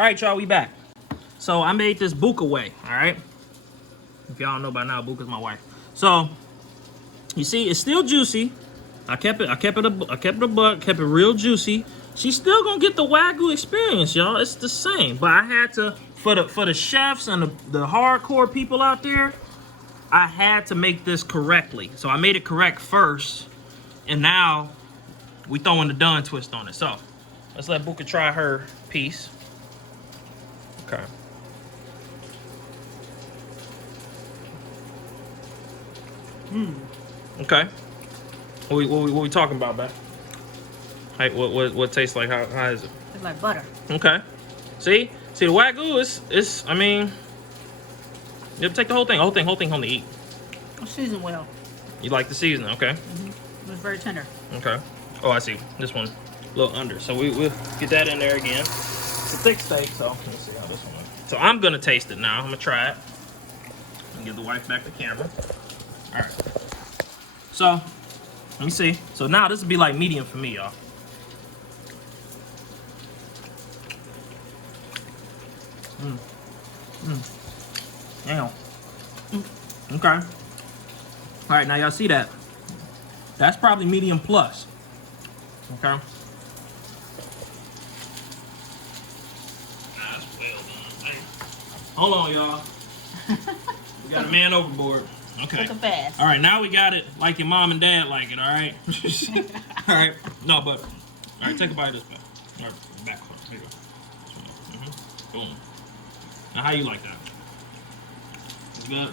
All right, y'all, we back. So I made this buka whey, all right? If y'all don't know by now, buka's my wife. So you see, it's still juicy. I kept it real juicy. She's still gonna get the Wagyu experience, y'all. It's the same, but I had to, for the chefs and the hardcore people out there, I had to make this correctly. So I made it correct first, and now we throwing the done twist on it. So let's let Buka try her piece. Okay. Okay. What we talking about, man? Hey, what tastes like? How is it? It's like butter. Okay. See the Wagyu is I mean, you take the whole thing home to eat. It's seasoned well. You like the seasoning, okay? It's very tender. Okay. Oh, I see. This one a little under. So we'll get that in there again. It's a thick steak, so let's see how this one looks. So I'm gonna taste it now. I'm gonna try it. And give the wife back the camera. All right. So let me see. So now this would be like medium for me, y'all. Damn. Okay. All right, now y'all see that? That's probably medium plus. Okay. That's well done. Hey. Hold on, y'all. We got a man overboard. Okay. Looking fast. All right, now we got it like your mom and dad like it. All right. All right. No, but all right. Take a bite of this, back. All right, back. There you go. Boom. Now, how you like that? It's good.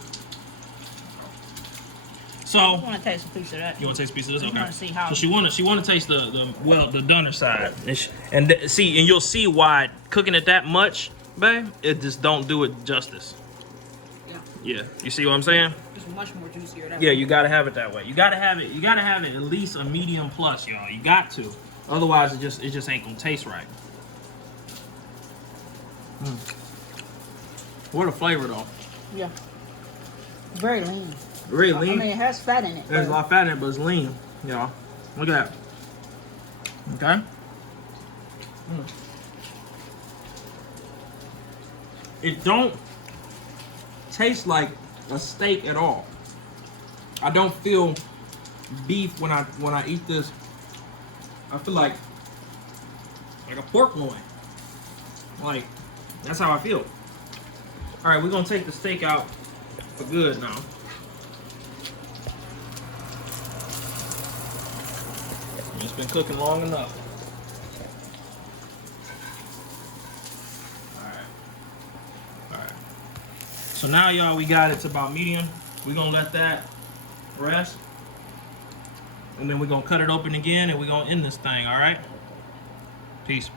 So I want to taste a piece of that. you want to taste a piece of this? I Okay. want to see how. So she want to taste the dunner side, and you'll see why cooking it that much, babe, it just don't do it justice. Yeah. Yeah. You see what I'm saying? It's much more juicier that Yeah, way. you gotta have it that way. You gotta have it at least a medium plus, y'all. You got to. Otherwise it just ain't gonna taste right. What a flavor though. Yeah. Very lean. Very lean. I mean, it has fat in it. There's a lot of fat in it, but it's lean, y'all. Look at that. Okay. It don't taste like a steak at all. I don't feel beef when I eat this. I feel like a pork loin. Like, that's how I feel. All right, we're gonna take the steak out for good now. It's been cooking long enough. All right. So now, y'all, we got it to about medium. We're gonna let that rest. And then we're gonna cut it open again and we're gonna end this thing, all right? Peace.